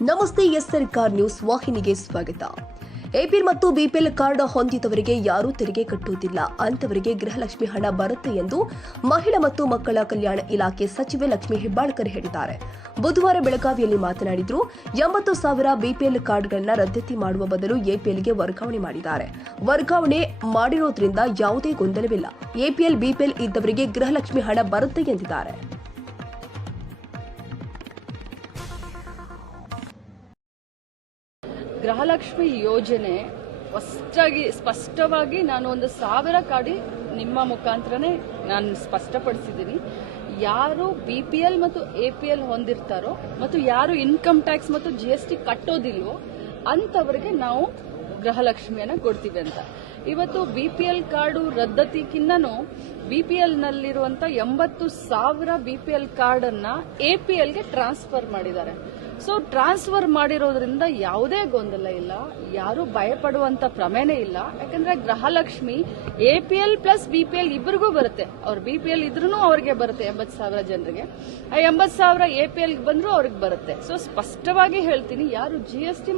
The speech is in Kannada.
ನಮಸ್ತೆ ಎಸ್ ಸರ್ಕಾರ್ ನ್ಯೂಸ್ ವಾಹಿನಿಗೆ ಸ್ವಾಗತ. ಎಪಿಎಲ್ ಮತ್ತು ಬಿಪಿಎಲ್ ಕಾರ್ಡ್ ಹೊಂದಿದವರಿಗೆ ಯಾರೂ ತೆರಿಗೆ ಕಟ್ಟುವುದಿಲ್ಲ. ಅಂತವರಿಗೆ ಗೃಹಲಕ್ಷ್ಮಿ ಹಣ ಬರುತ್ತೆ ಎಂದು ಮಹಿಳಾ ಮತ್ತು ಮಕ್ಕಳ ಕಲ್ಯಾಣ ಇಲಾಖೆ ಸಚಿವೆ ಲಕ್ಷ್ಮಿ ಹೆಬ್ಬಾಳ್ಕರ್ ಹೇಳಿದ್ದಾರೆ. ಬುಧವಾರ ಬೆಳಗಾವಿಯಲ್ಲಿ ಮಾತನಾಡಿದ್ರು, ಎಂಬತ್ತು ಸಾವಿರ ಬಿಪಿಎಲ್ ಕಾರ್ಡ್ಗಳನ್ನು ರದ್ದತಿ ಮಾಡುವ ಬದಲು ಎಪಿಎಲ್ಗೆ ವರ್ಗಾವಣೆ ಮಾಡಿದ್ದಾರೆ. ವರ್ಗಾವಣೆ ಮಾಡಿರೋದ್ರಿಂದ ಯಾವುದೇ ಗೊಂದಲವಿಲ್ಲ. ಎಪಿಎಲ್ ಬಿಪಿಎಲ್ ಇದ್ದವರಿಗೆ ಗೃಹಲಕ್ಷ್ಮಿ ಹಣ ಬರುತ್ತೆ ಎಂದಿದ್ದಾರೆ. ಗೃಹಲಕ್ಷ್ಮಿ ಯೋಜನೆ ಸ್ಪಷ್ಟಾಗಿ ಸ್ಪಷ್ಟವಾಗಿ ನಾನು ಒಂದು ಸಾವಿರ ಕಾಡಿ ನಿಮ್ಮ ಮುಖಾಂತರನೇ ನಾನು ಸ್ಪಷ್ಟಪಡಿಸಿದ್ದೀನಿ. ಯಾರು ಬಿ ಪಿ ಎಲ್ ಮತ್ತು ಎ ಪಿ ಎಲ್ ಹೊಂದಿರ್ತಾರೋ ಮತ್ತು ಯಾರು ಇನ್ಕಮ್ ಟ್ಯಾಕ್ಸ್ ಮತ್ತು ಜಿ ಎಸ್ ಟಿ ಕಟ್ಟೋದಿಲ್ವೋ ಅಂಥವ್ರಿಗೆ ನಾವು ಗೃಹಲಕ್ಷ್ಮಿಯನ್ನು ಕೊಡ್ತೀವಿ ಅಂತ. ಇವತ್ತು ಬಿ ಪಿ ಎಲ್ ಕಾರ್ಡು ರದ್ದತಿಗಿನ್ನೂ ಬಿ ಪಿ ಎಲ್ನಲ್ಲಿರುವಂಥ ಎಂಬತ್ತು ಸಾವಿರ ಬಿ ಪಿ ಎಲ್ ಕಾರ್ಡನ್ನು ಎ ಪಿ ಎಲ್ಗೆ ಟ್ರಾನ್ಸ್ಫರ್ ಮಾಡಿದ್ದಾರೆ. ಸೊ ಟ್ರಾನ್ಸ್ಫರ್ ಮಾಡಿರೋದ್ರಿಂದ ಯಾವುದೇ ಗೊಂದಲ ಇಲ್ಲ. ಯಾರು ಭಯಪಡುವಂತ ಪ್ರಮೇನೇ ಇಲ್ಲ. ಯಾಕಂದ್ರೆ Gruhalakshmi A P L plus B P L ಇಬ್ಬರಿಗೂ ಬರುತ್ತೆ. ಅವ್ರು ಬಿ ಪಿ ಎಲ್ ಇದ್ರೂ ಅವ್ರಿಗೆ ಬರುತ್ತೆ ಎಂಬತ್ತು ಸಾವಿರ ಜನರಿಗೆ. ಆ ಎಂಬತ್ತು ಸಾವಿರ ಎ ಪಿ ಎಲ್ ಬಂದರೂ ಅವ್ರಿಗೆ ಬರುತ್ತೆ. ಸೊ ಸ್ಪಷ್ಟವಾಗಿ ಹೇಳ್ತೀನಿ, ಯಾರು ಜಿ ಎಸ್ ಟಿ